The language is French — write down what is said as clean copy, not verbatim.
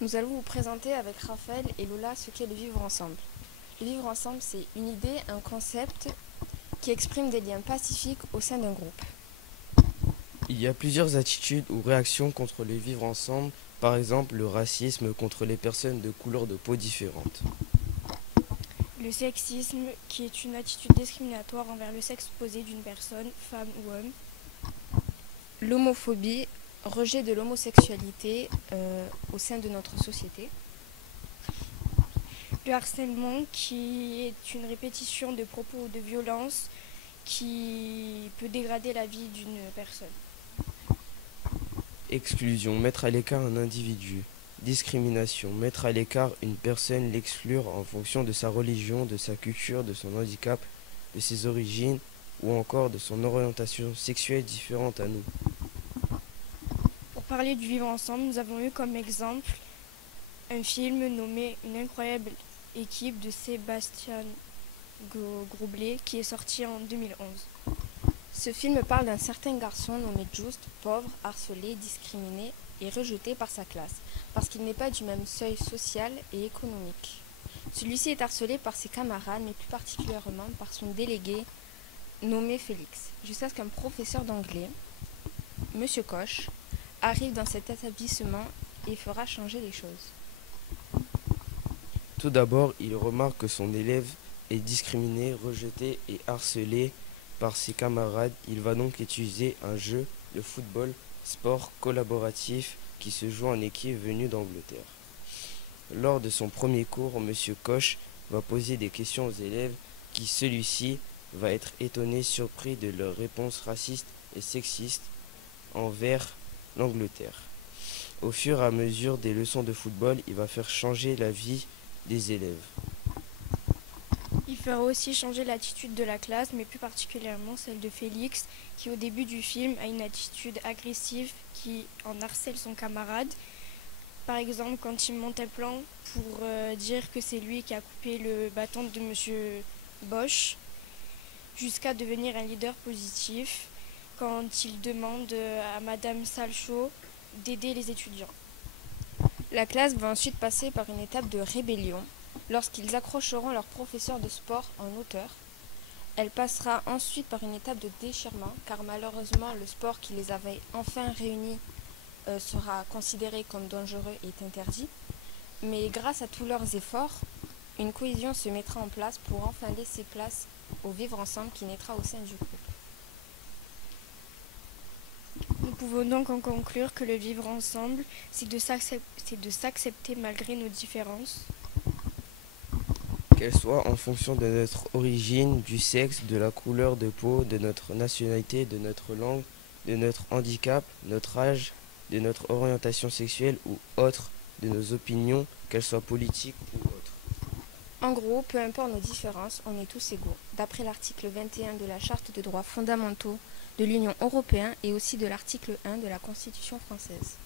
Nous allons vous présenter avec Raphaël et Lola ce qu'est le vivre ensemble. Le vivre ensemble, c'est une idée, un concept qui exprime des liens pacifiques au sein d'un groupe. Il y a plusieurs attitudes ou réactions contre le vivre ensemble, par exemple le racisme contre les personnes de couleur de peau différentes. Le sexisme, qui est une attitude discriminatoire envers le sexe opposé d'une personne, femme ou homme. L'homophobie, rejet de l'homosexualité au sein de notre société. Le harcèlement, qui est une répétition de propos ou de violences qui peut dégrader la vie d'une personne. Exclusion, mettre à l'écart un individu. Discrimination, mettre à l'écart une personne, l'exclure en fonction de sa religion, de sa culture, de son handicap, de ses origines ou encore de son orientation sexuelle différente à nous. Pour parler du vivre ensemble, nous avons eu comme exemple un film nommé Une incroyable équipe de Sébastien Groublet qui est sorti en 2011. Ce film parle d'un certain garçon nommé Just, pauvre, harcelé, discriminé et rejeté par sa classe, parce qu'il n'est pas du même seuil social et économique. Celui-ci est harcelé par ses camarades, mais plus particulièrement par son délégué nommé Félix, jusqu'à ce qu'un professeur d'anglais, Monsieur Coche, arrive dans cet établissement et fera changer les choses. Tout d'abord, il remarque que son élève est discriminé, rejeté et harcelé par ses camarades. Il va donc utiliser un jeu, le football, sport collaboratif qui se joue en équipe venue d'Angleterre. Lors de son premier cours, Monsieur Koch va poser des questions aux élèves qui celui-ci va être étonné, surpris de leurs réponses racistes et sexistes envers l'Angleterre. Au fur et à mesure des leçons de football, il va faire changer la vie des élèves. Il fera aussi changer l'attitude de la classe, mais plus particulièrement celle de Félix, qui au début du film a une attitude agressive qui en harcèle son camarade. Par exemple, quand il monte un plan pour dire que c'est lui qui a coupé le bâton de Monsieur Bosch, jusqu'à devenir un leader positif, quand il demande à Madame Salchaud d'aider les étudiants. La classe va ensuite passer par une étape de rébellion lorsqu'ils accrocheront leur professeur de sport en hauteur. Elle passera ensuite par une étape de déchirement car malheureusement le sport qui les avait enfin réunis sera considéré comme dangereux et interdit. Mais grâce à tous leurs efforts, une cohésion se mettra en place pour enfin laisser place au vivre ensemble qui naîtra au sein du groupe. Nous pouvons donc en conclure que le vivre ensemble, c'est de s'accepter malgré nos différences. Qu'elles soient en fonction de notre origine, du sexe, de la couleur de peau, de notre nationalité, de notre langue, de notre handicap, notre âge, de notre orientation sexuelle ou autre, de nos opinions, qu'elles soient politiques ou autres. En gros, peu importe nos différences, on est tous égaux, d'après l'article 21 de la Charte des droits fondamentaux de l'Union européenne et aussi de l'article 1 de la Constitution française.